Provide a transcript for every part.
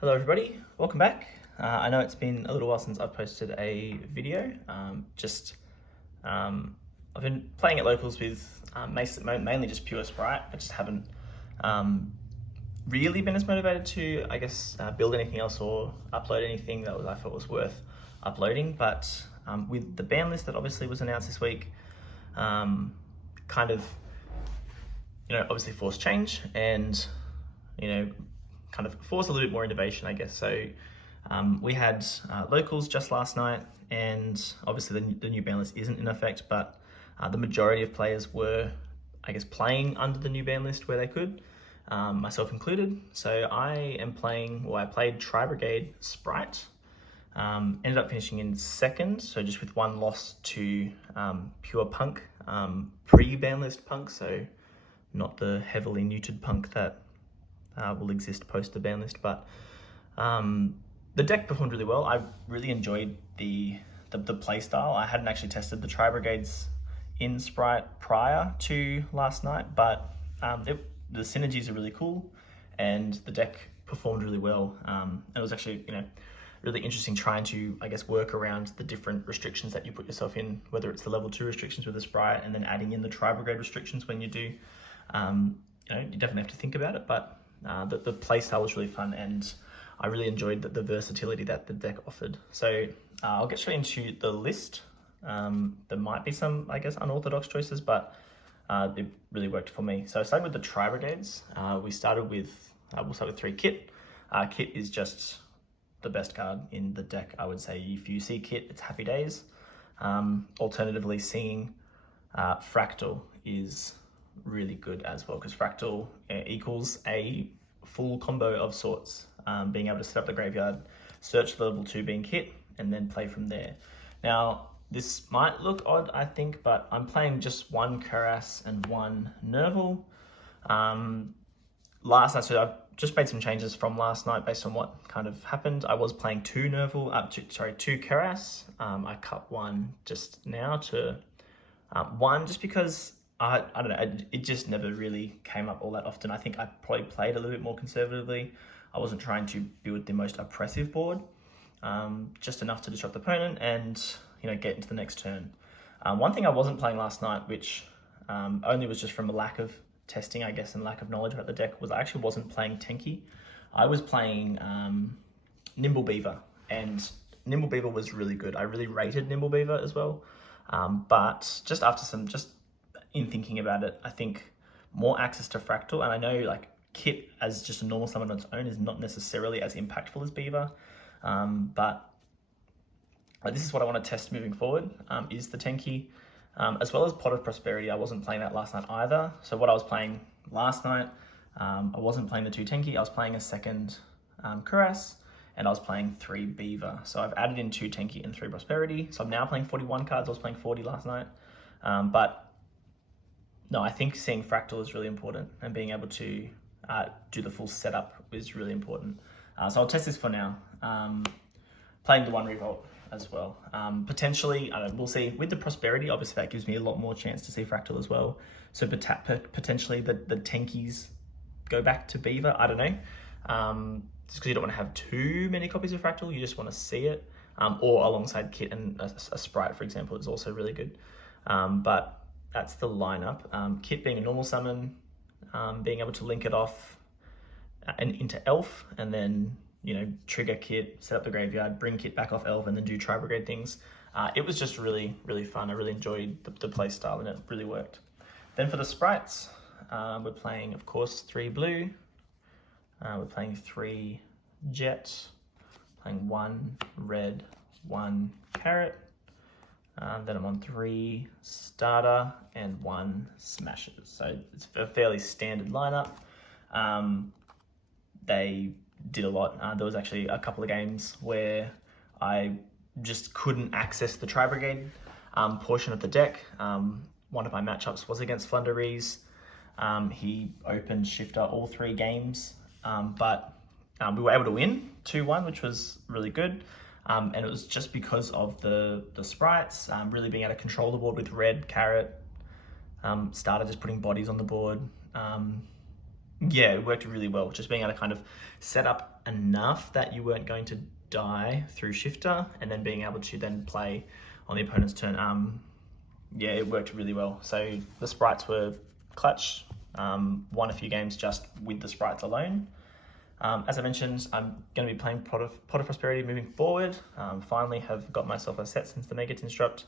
Hello everybody, welcome back. I know it's been a little while since I've posted a video. I've been playing at locals with mainly just pure Sprite. I just haven't really been as motivated to, build anything else or upload anything that I thought was worth uploading. But with the ban list that obviously was announced this week, obviously forced change and, kind of force a little bit more innovation, I guess. So we had locals just last night, and obviously the new ban list isn't in effect, but the majority of players were, playing under the new ban list where they could, myself included. So I played Tri-Brigade Sprite, ended up finishing in second, so just with one loss to pure Punk, pre-ban list Punk, so not the heavily neutered Punk that will exist post the ban list. But the deck performed really well. I really enjoyed the play style. I hadn't actually tested the Tri-Brigades in Sprite prior to last night, but the synergies are really cool and the deck performed really well. It was actually, really interesting trying to, work around the different restrictions that you put yourself in, whether it's the level 2 restrictions with the Sprite and then adding in the Tri-Brigade restrictions when you do. You definitely have to think about it, but the play style was really fun, and I really enjoyed the versatility that the deck offered. So I'll get straight into the list. There might be some, unorthodox choices, but it really worked for me. So starting with the Tri-Brigades, we'll start with 3 Kit. Kit is just the best card in the deck, I would say. If you see Kit, it's happy days. Alternatively, seeing Fractal is really good as well, because Fractal equals a full combo of sorts, being able to set up the graveyard, search the level 2 being Kit, and then play from there. Now, this might look odd, I think, but I'm playing just 1 Cuirass and 1 Nerval. Last night, so I've just made some changes from last night based on what kind of happened. I was playing 2 Cuirass. I cut 1 just now to 1, just because I don't know, it just never really came up all that often. I think I probably played a little bit more conservatively. I wasn't trying to build the most oppressive board, just enough to disrupt the opponent and, get into the next turn. One thing I wasn't playing last night, which only was just from a lack of testing, and lack of knowledge about the deck, was I actually wasn't playing Tenki. I was playing Nimble Beaver, and Nimble Beaver was really good. I really rated Nimble Beaver as well. But just in thinking about it, I think more access to Fractal, and I know Kit as just a normal summon on its own is not necessarily as impactful as Beaver, but this is what I want to test moving forward, is the Tenki, as well as Pot of Prosperity. I wasn't playing that last night either. So what I was playing last night, I wasn't playing the 2 Tenki, I was playing a second Cuirass, and I was playing 3 Beaver. So I've added in 2 Tenki and 3 Prosperity. So I'm now playing 41 cards. I was playing 40 last night. But no, I think seeing Fractal is really important, and being able to do the full setup is really important. So I'll test this for now. Playing the 1 Revolt as well. Potentially, we'll see. With the Prosperity, obviously that gives me a lot more chance to see Fractal as well. So potentially the Tenkis go back to Beaver. I don't know. Just because you don't want to have too many copies of Fractal, you just want to see it. Or alongside Kit and a Sprite, for example, is also really good. But that's the lineup. Kit being a normal summon, being able to link it off and into Elf, and then trigger Kit, set up the graveyard, bring Kit back off Elf, and then do Tri-Brigade things. It was just really, really fun. I really enjoyed the play style, and it really worked. Then for the Sprites, we're playing, of course, 3 Blue. We're playing 3 Jet, playing 1 Red, 1 Carrot. Then I'm on 3 Starter and 1 Smashes. So it's a fairly standard lineup. They did a lot. There was actually a couple of games where I just couldn't access the Tri-Brigade portion of the deck. One of my matchups was against Flunderees. He opened Shifter all 3 games, but we were able to win 2-1, which was really good. And it was just because of the Sprites, really being able to control the board with Red, Carrot, Starter just putting bodies on the board. Yeah, it worked really well. Just being able to kind of set up enough that you weren't going to die through shifter, and then being able to then play on the opponent's turn. Yeah, it worked really well. So the sprites were clutch. Won a few games just with the sprites alone. As I mentioned, I'm going to be playing Pot of Prosperity moving forward. Finally have got myself a set since the Mega Disrupt.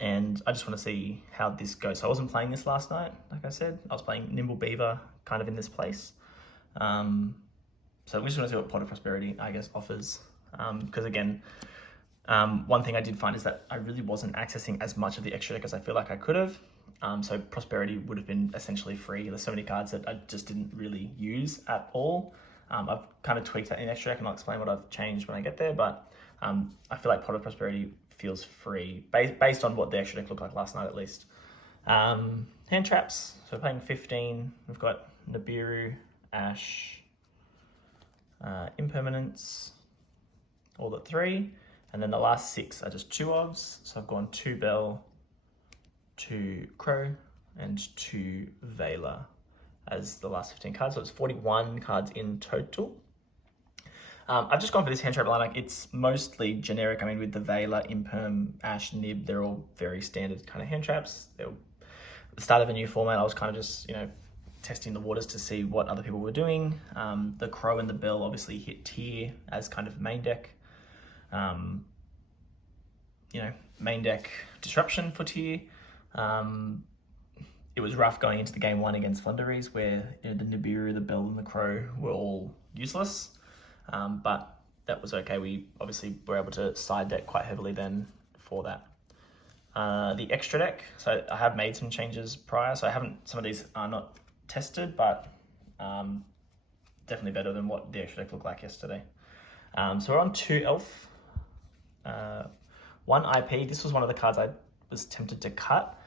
And I just want to see how this goes. So I wasn't playing this last night, like I said. I was playing Nimble Beaver kind of in this place. So we just want to see what Pot of Prosperity, I guess, offers. Because again, one thing I did find is that I really wasn't accessing as much of the extra deck as I feel like I could have. So Prosperity would have been essentially free. There's so many cards that I just didn't really use at all. I've kind of tweaked that in extra deck, and I'll explain what I've changed when I get there. But I feel like Pot of Prosperity feels free based on what the extra deck looked like last night, at least. Hand traps. So we're playing 15. We've got Nibiru, Ash, Impermanence, all at 3. And then the last 6 are just 2 ofs. So I've gone 2 Bell, 2 Crow, and 2 Veiler as the last 15 cards. So it's 41 cards in total. I've just gone for this hand trap lineup. It's mostly generic. I mean, with the Veiler, Imperm, Ash, Nib, they're all very standard kind of hand traps. They're the start of a new format. I was kind of just, testing the waters to see what other people were doing. The Crow and the Bell obviously hit tier as kind of main deck. Main deck disruption for tier. It was rough going into the game 1 against Flunderies, where the Nibiru, the Bell, and the Crow were all useless. But that was okay. We obviously were able to side deck quite heavily then for that. The extra deck, so I have made some changes prior, so some of these are not tested, but definitely better than what the extra deck looked like yesterday. So we're on 2 Elf, 1 IP. This was one of the cards I was tempted to cut.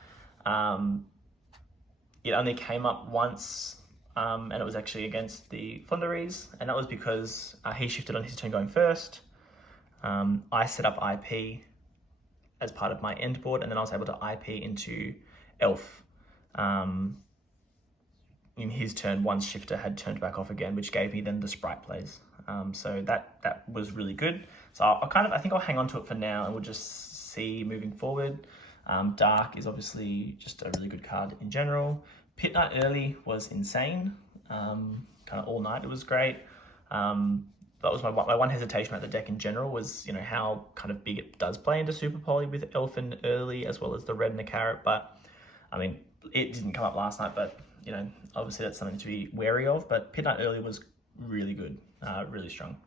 It only came up once, and it was actually against the Flunderies, and that was because he shifted on his turn going first. I set up IP as part of my end board, and then I was able to IP into Elf. In his turn, once shifter had turned back off again, which gave me then the Sprite plays. So that was really good. So I think I'll hang on to it for now, and we'll just see moving forward. Dark is obviously just a really good card in general. Pit Knight early was insane. Kind of all night, it was great. That was my one hesitation about the deck in general was, how kind of big it does play into Super Poly with Elfin early, as well as the red and the carrot. But I mean, it didn't come up last night, but obviously that's something to be wary of. But Pit Knight early was really good, really strong.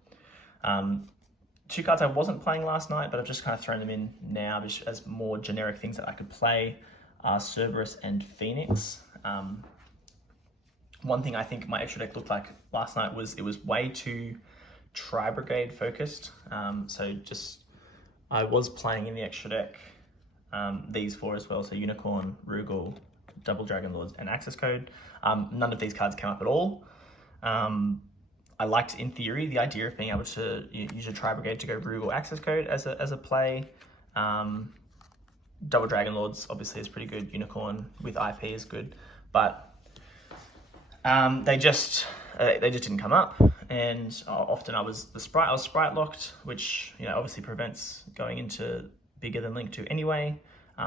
2 cards I wasn't playing last night, but I've just kind of thrown them in now just as more generic things that I could play are Cerberus and Phoenix. One thing I think my extra deck looked like last night was it was way too Tri-Brigade focused. So I was playing in the extra deck these 4 as well. So Unicorn, Rugal, Double Dragon Lords, and Access Code. None of these cards came up at all. I liked, in theory, the idea of being able to use a Tri-Brigade to go Rugal Access Code as a play. Double Dragon Lords obviously is pretty good. Unicorn with IP is good, but they just didn't come up. And often I was Sprite locked, which obviously prevents going into bigger than Link 2 anyway.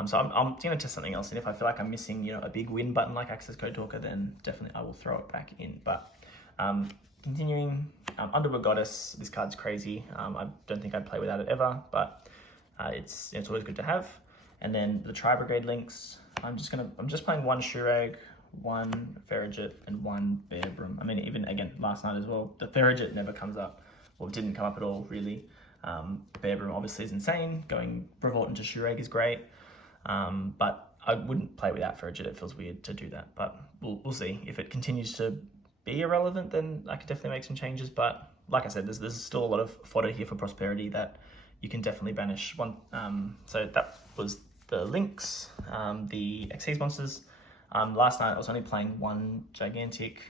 So I'm going to test something else, and if I feel like I'm missing a big win button like Access Code Talker, then definitely I will throw it back in. But continuing, Underworld Goddess, this card's crazy. I don't think I'd play without it ever, but it's always good to have. And then the Tri-Brigade links, I'm just playing 1 Shurag, 1 Ferrigit, and 1 Bearbrum. I mean, even again last night as well, the Ferrigit never comes up, or didn't come up at all really. Bearbrum obviously is insane. Going Revolt into Shurag is great, but I wouldn't play without Ferrigit. It feels weird to do that, but we'll see. If it continues to be irrelevant, then I could definitely make some changes. But like I said, there's still a lot of fodder here for Prosperity that you can definitely banish. So that was the links, the Xyz monsters. Last night I was only playing 1 Gigantic,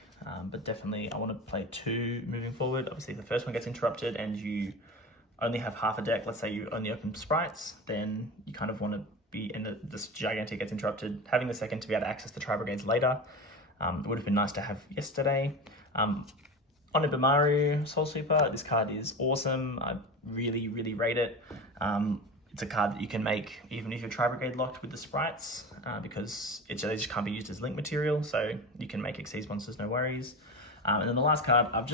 but definitely I want to play 2 moving forward. Obviously the first one gets interrupted and you only have half a deck. Let's say you only open Sprites, then you kind of want to be in this Gigantic gets interrupted, having the second to be able to access the Tri-Brigades later. It would have been nice to have yesterday. Onibimaru Soul Sweeper, this card is awesome. I really, really rate it. It's a card that you can make even if you're Tri-Brigade locked with the sprites, because they just can't be used as link material, so you can make Xyz monsters, no worries. And then the last card, I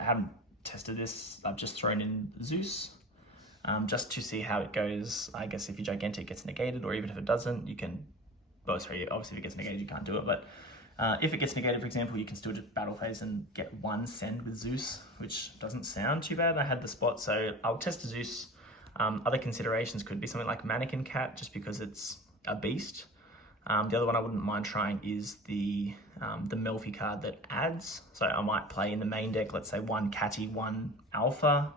haven't tested this, I've just thrown in Zeus, just to see how it goes. I guess if your Gigantic gets negated, or even if it doesn't, you can, oh sorry, obviously if it gets negated you can't do it, but if it gets negated, for example, you can still just battle phase and get one send with Zeus, which doesn't sound too bad. I had the spot, so I'll test Zeus. Other considerations could be something like Mannequin Cat, just because it's a beast. The other one I wouldn't mind trying is the Melfi card that adds. So I might play in the main deck, let's say one Catty, one Alpha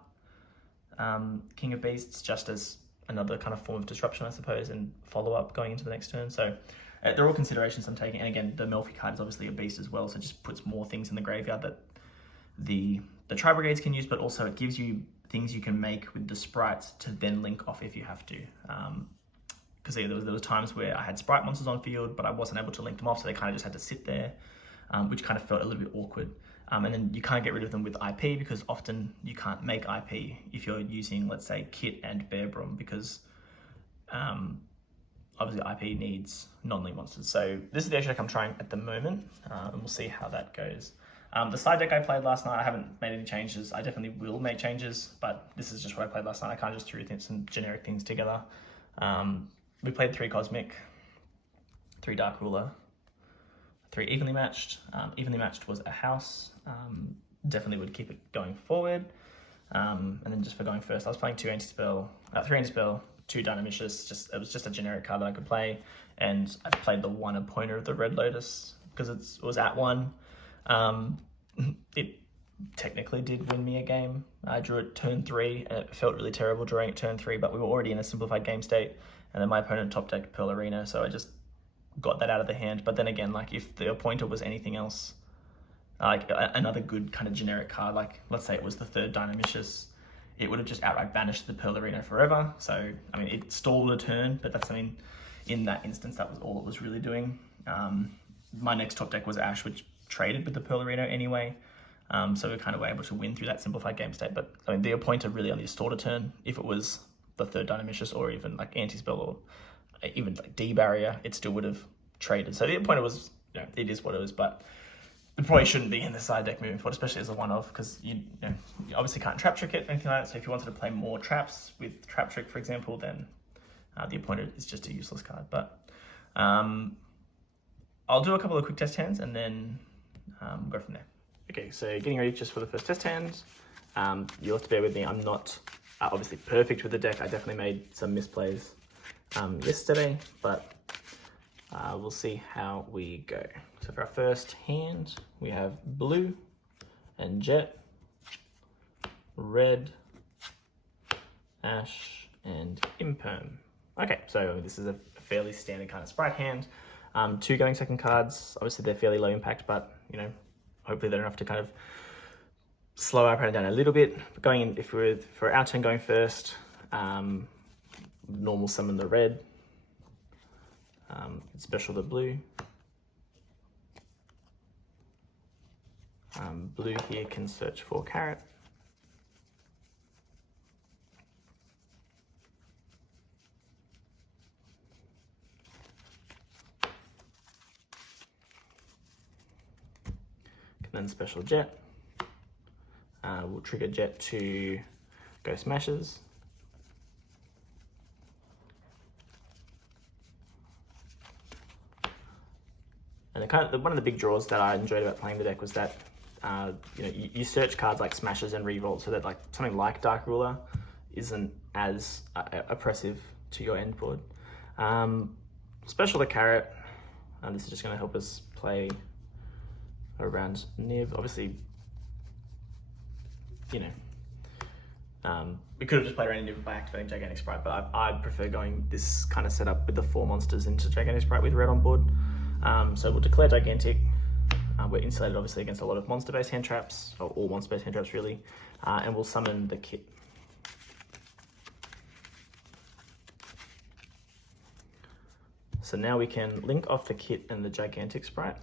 King of Beasts, just as another kind of form of disruption, I suppose, and follow up going into the next turn. So they're all considerations I'm taking. And again, the Melfi card is obviously a beast as well, so it just puts more things in the graveyard that the Tri-Brigades can use, but also it gives you things you can make with the sprites to then link off if you have to. Because there was times where I had sprite monsters on field, but I wasn't able to link them off, so they kind of just had to sit there, which kind of felt a little bit awkward. And then you can't get rid of them with IP, because often you can't make IP if you're using, let's say, Kit and Bear Brom, because obviously IP needs non-link monsters. So this is the extra deck I'm trying at the moment, and we'll see how that goes. The side deck I played last night, I haven't made any changes. I definitely will make changes, but this is just what I played last night. I kind of just threw some generic things together. We played 3 Cosmic, 3 Dark Ruler, 3 Evenly Matched. Evenly Matched was a house. Definitely would keep it going forward. And then just for going first, I was playing 3 Anti-Spell, 2 Dynamicious. It was just a generic card that I could play. And I played the 1 Appointer of the Red Lotus because it was at 1. It technically did win me a game. I drew it turn 3, and it felt really terrible drawing it turn 3, but we were already in a simplified game state, and then my opponent top decked Pearl Arena, so I just got that out of the hand. But then again, like, if the Appointer was anything else, like another good kind of generic card, like let's say it was the 3rd Dynamicious, it would have just outright banished the Pearl Arena forever. So, I mean, it stalled a turn, but that's, I mean, in that instance, that was all it was really doing. My next top deck was Ash, which traded with the Pearl Arena anyway, so we kind of were able to win through that simplified game state. But I mean, the Appointer really only stalled a turn. If it was the 3rd Dynamicious, or even like Anti-Spell, or even like D-Barrier, it still would have traded. So the Appointer was, it is what it is, but it probably shouldn't be in the side deck moving forward, especially as a one-off, because you obviously can't trap trick it or anything like that. So if you wanted to play more traps with trap trick, for example, then the Appointer is just a useless card. But I'll do a couple of quick test hands, and then we'll go from there. Okay, so getting ready just for the first test hand. You'll have to bear with me. I'm not obviously perfect with the deck. I definitely made some misplays yesterday, but we'll see how we go. So for our first hand, we have blue and jet, red, ash, and imperm. Okay, so this is a fairly standard kind of sprite hand. 2 going second cards. Obviously they're fairly low impact, but hopefully they're enough to kind of slow our opponent down a little bit. But going in, if we're for our turn going first, normal summon the red, special the blue. Blue here can search for carrot. Then special jet. We'll trigger jet to go smashes. And one of the big draws that I enjoyed about playing the deck was that you search cards like smashes and revolt, so that like something like Dark Ruler isn't as oppressive to your end board. Special the carrot. This is just going to help us play around Niv. Obviously, we could have just played around Niv by activating Gigantic Sprite, but I prefer going this kind of setup with the 4 monsters into Gigantic Sprite with red on board. So we'll declare Gigantic. We're insulated obviously against a lot of monster-based hand traps, or all monster-based hand traps really, and we'll summon the kit. So now we can link off the kit and the Gigantic Sprite,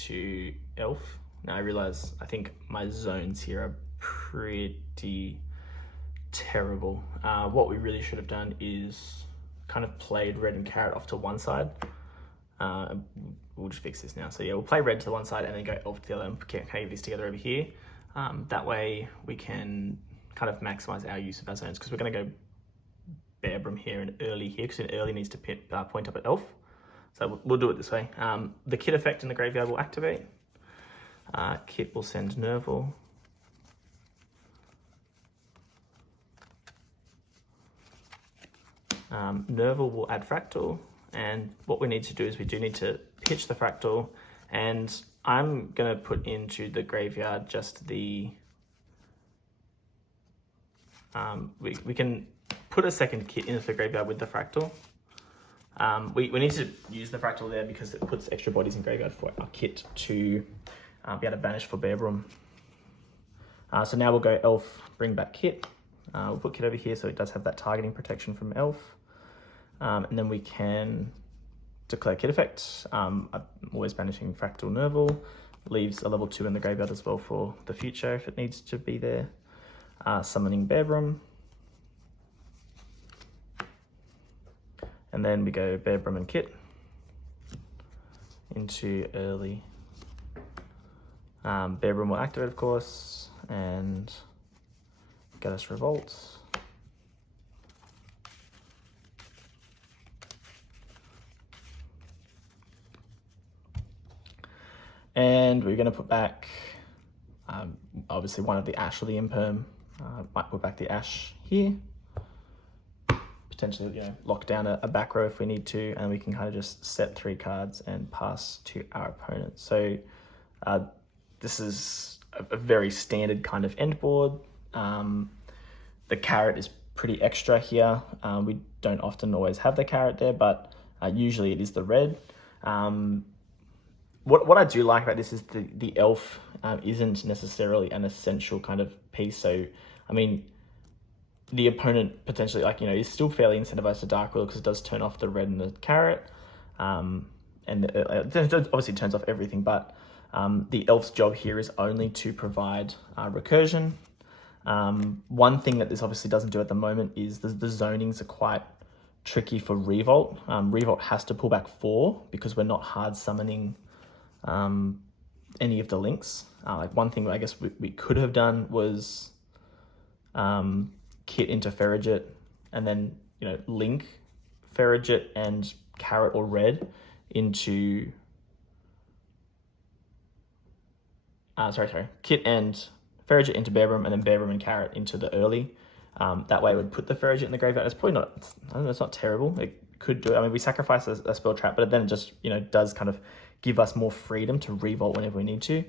into Elf. Now I realize I think my zones here are pretty terrible. What we really should have done is kind of played red and carrot off to one side. We'll just fix this now. So yeah, we'll play red to the one side and then go Elf to the other and cave these together over here. That way we can kind of maximize our use of our zones, because we're going to go Bearbrum here and early here, because an early needs to point up at Elf. So we'll do it this way. The Kit effect in the graveyard will activate. Kit will send Nerval. Nerval will add Fractal, and what we need to do is we do need to pitch the Fractal, and I'm going to put into the graveyard just the... we can put a second Kit into the graveyard with the Fractal. We need to use the Fractal there because it puts extra bodies in graveyard for our Kit to be able to banish for Bearbrum. So now we'll go Elf, bring back Kit. We'll put Kit over here so it does have that targeting protection from Elf. And then we can declare Kit effect. I'm always banishing Fractal Nerval. Leaves a level 2 in the graveyard as well for the future if it needs to be there. Summoning Bearbrum. And then we go Bearbrum and Kit into early. Bearbrum will activate, of course, and get us Revolt. And we're going to put back, obviously, one of the Ash or the Imperm. Might put back the Ash here. Potentially, lock down a back row if we need to, and we can kind of just set 3 cards and pass to our opponent. So this is a very standard kind of end board. The carrot is pretty extra here. We don't often always have the carrot there, but usually it is the red. What I do like about this is the Elf isn't necessarily an essential kind of piece. So, I mean, the opponent potentially, is still fairly incentivized to Dark Will because it does turn off the red and the carrot. And it obviously turns off everything, but the Elf's job here is only to provide recursion. One thing that this obviously doesn't do at the moment is the zonings are quite tricky for Revolt. Revolt has to pull back 4 because we're not hard summoning any of the links. One thing I guess we could have done was Kit into Ferrigit and then link Ferrigit and carrot or red into Kit and Ferrigit into Bearbrum, and then Bearbrum and carrot into the early. That way it would put the Ferrigit in the graveyard. It's probably not, I don't know, it's not terrible. It could do it. I mean, we sacrifice a spell trap, but then it just, does kind of give us more freedom to revolt whenever we need to.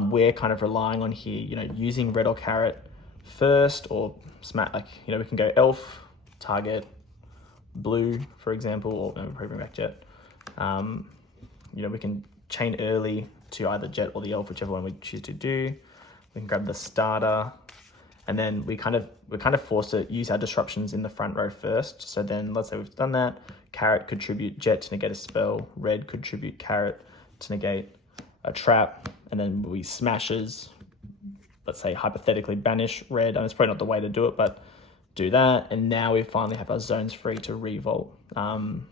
We're kind of relying on here, using red or carrot first, or smack, we can go Elf, target blue, for example, or probably bring back Jet. We can chain early to either Jet or the Elf, whichever one we choose to do. We can grab the starter, and then we're kind of forced to use our disruptions in the front row first. So then let's say we've done that. Carrot contribute Jet to negate a spell. Red contribute carrot to negate a trap, and then we smashes. Let's say hypothetically banish red, and it's probably not the way to do it, but do that, and now we finally have our zones free to revolt. And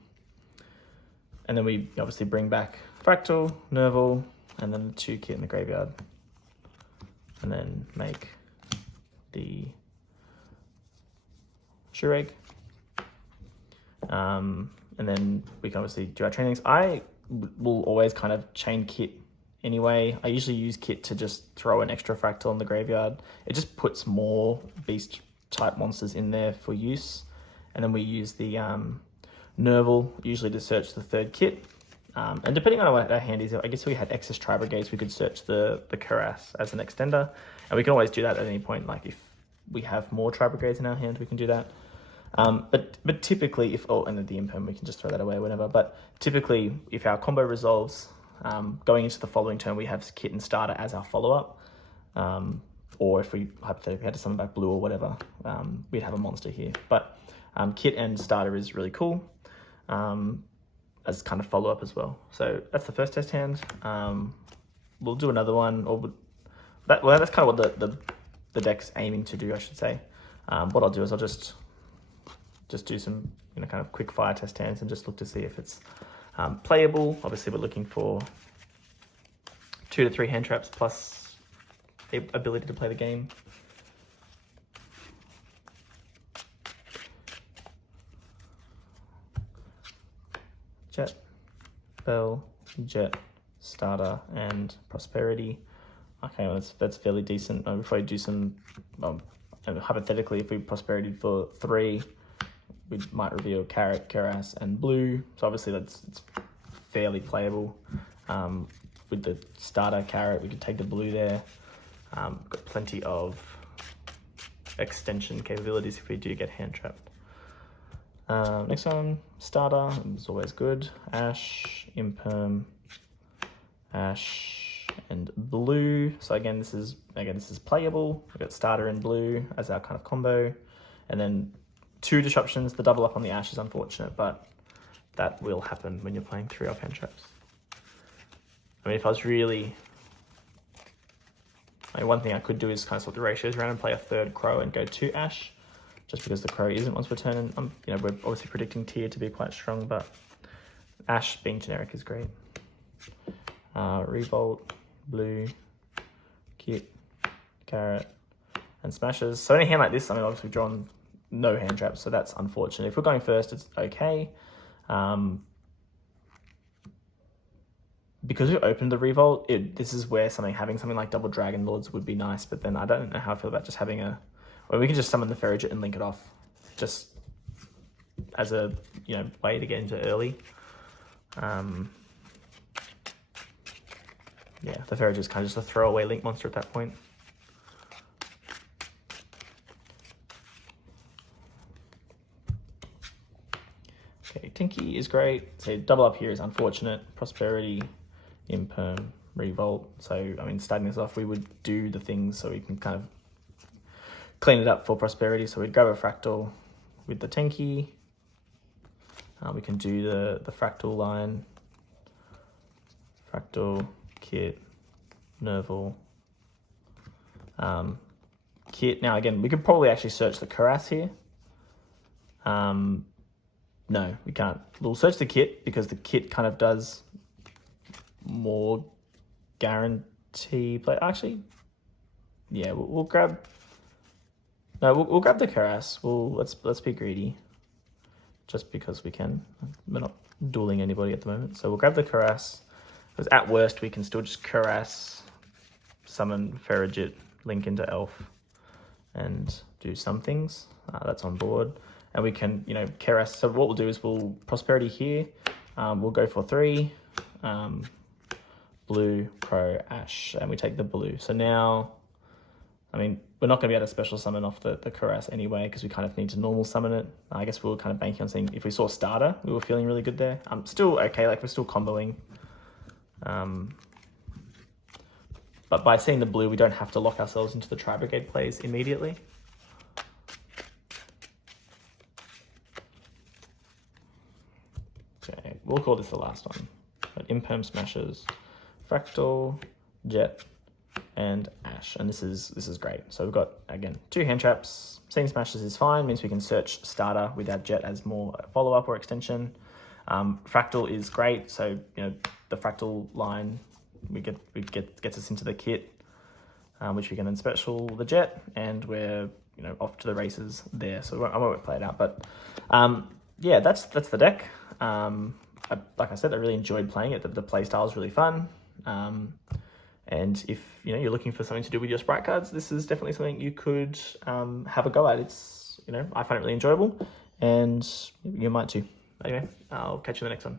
then we obviously bring back Fractal, Nerval, and then the 2 Kit in the graveyard, and then make the Shureg. And then we can obviously do our trainings. I will always kind of chain Kit anyway. I usually use Kit to just throw an extra Fractal in the graveyard. It just puts more beast type monsters in there for use. And then we use the Nerval usually to search the 3rd Kit. And depending on what our hand is, I guess if we had excess Tri-Brigades, we could search the Cuirass as an extender. And we can always do that at any point. If we have more Tri-Brigades in our hand, we can do that. But typically, and the Imperm, we can just throw that away whenever. But typically, if our combo resolves, going into the following turn, we have Kit and Starter as our follow-up. Or if we hypothetically had to summon back blue or whatever, we'd have a monster here. But Kit and Starter is really cool as kind of follow-up as well. So that's the first test hand. we'll do another one, or that's kind of what the deck's aiming to do, I should say. What I'll do is I'll just do some kind of quick fire test hands and just look to see if it's playable. Obviously, we're looking for 2 to 3 hand traps plus the ability to play the game. Jet, Bell, Jet, Starter, and Prosperity. Okay, well, that's fairly decent. Before we do some, hypothetically, if we Prosperity for 3, we might reveal Carrot, Keras, and Blue. So obviously it's fairly playable. With the Starter Carrot, we could take the Blue there. Got plenty of extension capabilities if we do get hand trapped. Next one, Starter, is always good. Ash, Imperm, Ash, and Blue. So again, this is playable. We've got Starter and Blue as our kind of combo, and then 2 disruptions. The double up on the Ash is unfortunate, but that will happen when you're playing 3 off hand traps. I mean, if I was really, one thing I could do is kind of swap the ratios around and play a 3rd Crow and go 2 Ash. Just because the Crow isn't once per turn, and we're obviously predicting Tier to be quite strong, but Ash being generic is great. Revolt, Blue, Kit, Carrot, and Smashes. So in a hand like this, obviously we've drawn no hand traps, so that's unfortunate. If we're going first, it's okay. Because we opened the Revolt, this is where having something like double Dragon Lords would be nice, but then I don't know how I feel about just having or we can just summon the Ferrigit and link it off, just as a way to get into early. Yeah, the Ferrigit is kind of just a throwaway link monster at that point. Okay, Tinky is great. So double up here is unfortunate. Prosperity, Imperm, Revolt. So starting this off, we would do the things so we can kind of clean it up for Prosperity. So we'd grab a Fractal with the Tenki. We can do the Fractal line. Fractal, Kit, Nerval, Kit. Now again, we could probably actually search the Keras here. No, we can't. We'll search the Kit because the Kit kind of does more guarantee play. Actually, yeah, we'll grab. No, we'll grab the Keras. Let's be greedy, just because we can. We're not dueling anybody at the moment, so we'll grab the Keras. Because at worst we can still just Keras, summon Ferrigit, link into Elf, and do some things. That's on board, and we can Keras. So what we'll do is we'll Prosperity here. We'll go for 3, Blue, Crow, Ash, and we take the Blue. So now, we're not going to be able to special summon off the Keras anyway, because we kind of need to normal summon it. I guess we were kind of banking on seeing if we saw Starter, we were feeling really good there. Still okay, we're still comboing. But by seeing the Blue, we don't have to lock ourselves into the Tri-Brigade plays immediately. Okay, we'll call this the last one. But Imperm Smashes, Fractal, Jet, and Ash, and this is great. So we've got again 2 hand traps. Seeing Smashes is fine, means we can search Starter with our Jet as more follow-up or extension. Fractal is great, so the Fractal line gets us into the Kit, which we can then special the Jet, and we're off to the races there. So I won't play it out, but yeah, that's the deck. Like I said, I really enjoyed playing it. The play style is really fun. And if you're looking for something to do with your Sprite cards, this is definitely something you could have a go at. It's I find it really enjoyable, and you might too. Anyway, I'll catch you in the next one.